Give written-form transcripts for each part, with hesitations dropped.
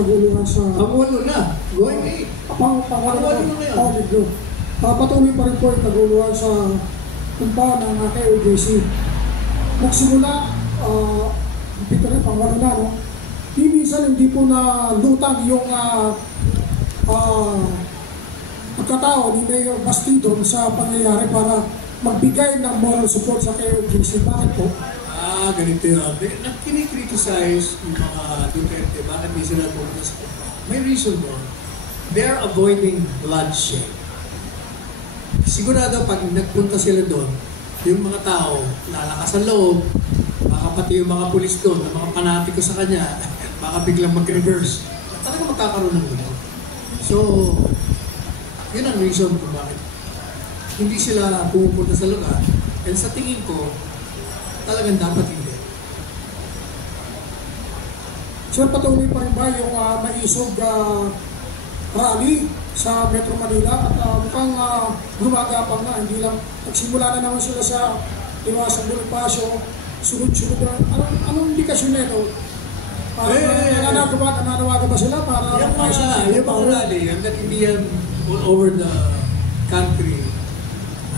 kaguluhan sa... Pang-walo na. Going 8. Pang-walo na yan. Patuloy pa rin po yung kaguluhan sa kumpa ng KOJC. Nagsimula, ito rin, pang-walo na, no? Minsan hindi po na lutang yung pagkatao ni Mayor Bastidon sa pangyayari para magbigay ng moral support sa KOJC. Bakit po? Ganito yun. Kinikriticize yung mga Duterte, bakit di sila pumunta sa kumpa. May reason doon. They're avoiding bloodshed. Sigurado pag nagpunta sila doon, yung mga tao lalakas ang loob, baka pati yung mga pulis doon, na mga panatiko sa kanya, baka biglang mag-reverse. Talaga magkakaroon ng gulo. So, yun ang reason kung bakit hindi sila pumupunta sa lugar. And sa tingin ko, talagang dapat hindi. Sir, patuloy pa rin ba yung maisog rally sa Metro Manila at mukhang gumagapang na, hindi lang nagsimula na naman sila sa Iwasang Bonifacio, sunod-sunod na. Anong indikasyon na ito? Nananawagan ba sila para yung mga rally, hanggat hindi yan all over the country,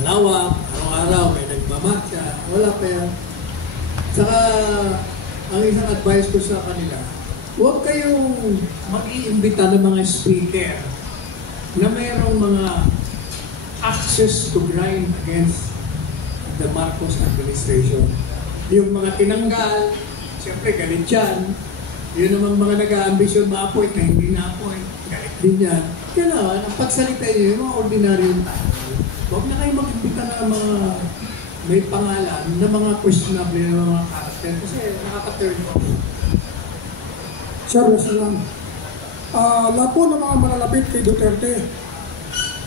malawak, araw-araw, may nagmamarcha, wala pa yan. Saka, ang isang advice ko sa kanila, huwag kayong mag-iimbita ng mga speaker na mayroong mga access to grind against the Marcos administration. Yung mga tinanggal, siyempre galit yan. Yun namang mga nag-aambisyon ma-appoint na hindi na-appoint, galit din yan. Kaya ang pagsalita nyo, yung mga ordinaryong tao, huwag na kayo mag-imbita ng mga may pangalan na mga questionable na mga karakter kasi nakaka-turn off. Sir, lang. Lahat po ng mga malalapit kay Duterte,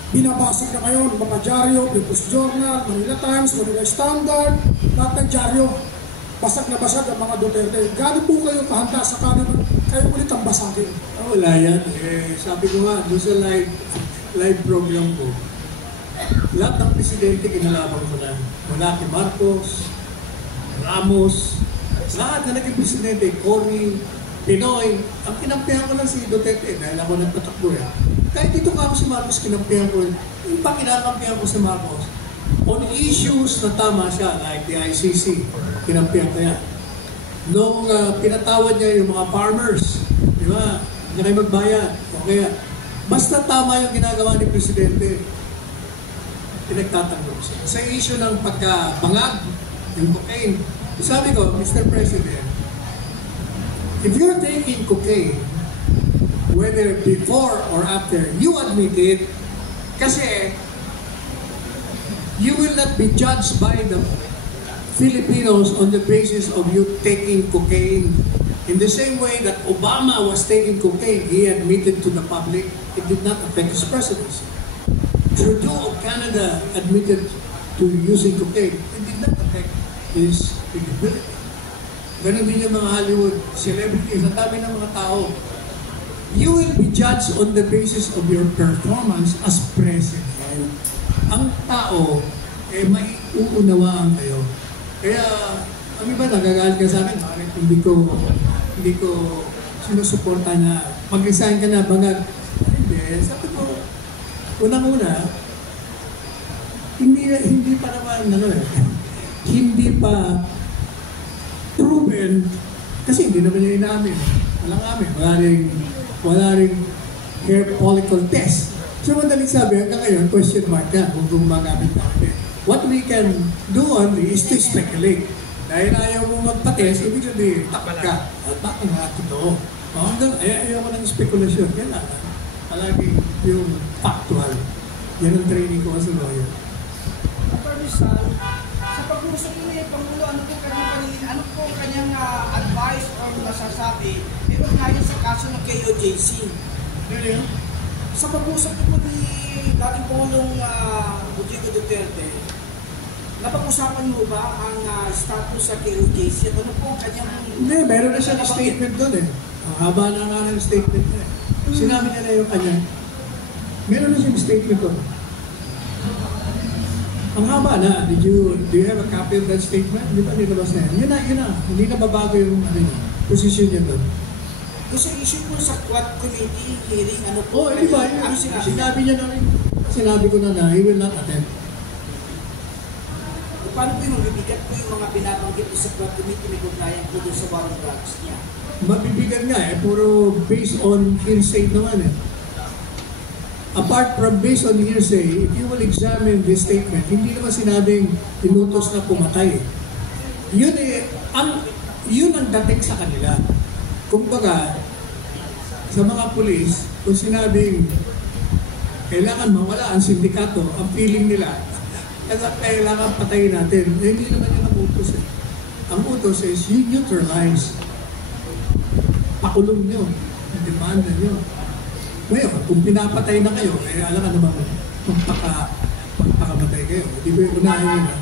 binabasig na ngayon, mga dyaryo, People's Journal, Manila Times, Manila Standard, lahat ng dyaryo, basag na basag ang mga Duterte. Gano'n po kayo kahanda sa kanan, kayo ulit ang basagin? Wala yan. Sabi ko nga, doon sa live program ko, lahat ng presidente kinalaban ko na. Mula kay Marcos, Ramos, lahat na naging presidente, Cory, Pinoy, ang kinampihan ko lang si Duterte dahil ako nagpatakbo yan. Kahit dito ka ako si Marcos, kinampihan ko. Yung pa kinakampihan ko si Marcos, on issues na tama siya, like the ICC, kinampihan ko yan. Nung pinatawad niya yung mga farmers, di ba, hindi kayo magbayad, okay, basta tama yung ginagawa ni Presidente, pinagtatanggol siya. Sa issue ng pagkabangag, yung cocaine, sabi ko, Mr. President, if you're taking cocaine, whether before or after, you admit it, kasi you will not be judged by the Filipinos on the basis of you taking cocaine. In the same way that Obama was taking cocaine, he admitted to the public, it did not affect his presidency. Trudeau of Canada admitted to using cocaine, it did not affect his credibility. Ganon din yung mga Hollywood celebrities, ang dami ng mga tao. You will be judged on the basis of your performance as president. Ang tao, maiuunawaan kayo. Kaya, ang iba nagagalit ka sa akin, bakit hindi ko sinusuporta na mag-resign ka na, bangag. Hindi, sabi ko, unang-una, hindi pa naman, hindi pa proven, kasi hindi naman niya inamin. Walang amin, wala rin hair follicle test. So, madaling sabi, hanggang ngayon, question mark ka kung gumagamit natin. What we can do only is to speculate. Dahil ayaw mo magpa-test, ibig sabihin, takot ka. At bakit nga totoo? Ayaw ko ng spekulasyon. Yan lang. Palagi yung factual. Yan ang training ko as a lawyer. Attorney Sal, sa pag-usap nyo ni Pangulo, ano po kanyang advice o masasabi? Meron nga yun sa kaso ng KOJC. Sa pag-usap po ni dating Pangulong Rodrigo Duterte, napag-usapan mo ba ang status sa KOJC? Ano po ang kanyang... Hindi, meron na siya statement doon eh. Ang haba na nga ng statement na eh. Sinabi niya na yung kanya. Meron na siyang statement doon. Ang haba na. Do you have a copy of that statement? Hindi pa nilabas na yan. Yun na. Hindi na babago yung posisyon niya doon. Gusto issue po sa Quad Committee hearing, ano po? Oh, di ba? Ano sinabi niya? Sinabi niya na rin. Sinabi ko na he will not attend. Paano po yung mabibigat po yung mga binabanggit po sa Quad Committee may kugnayan po doon sa warrant drugs niya? Mabibigan nga puro based on hearsay naman Apart from based on hearsay, if you will examine this statement, hindi naman sinabing inutos na pumatay. Yun ang dating sa kanila. Kumbaga, sa mga pulis, kung sinabing kailangan mawala ang sindikato, ang feeling nila, kailangan patayin natin. Hindi naman yun ang utos Ang utos is, you neutralize. Pakulong nyo. Demanda nyo. Ngayon, kung pinapatay na kayo, alam ka naman, magpakamatay kayo. Hindi ko yung unahin nyo na.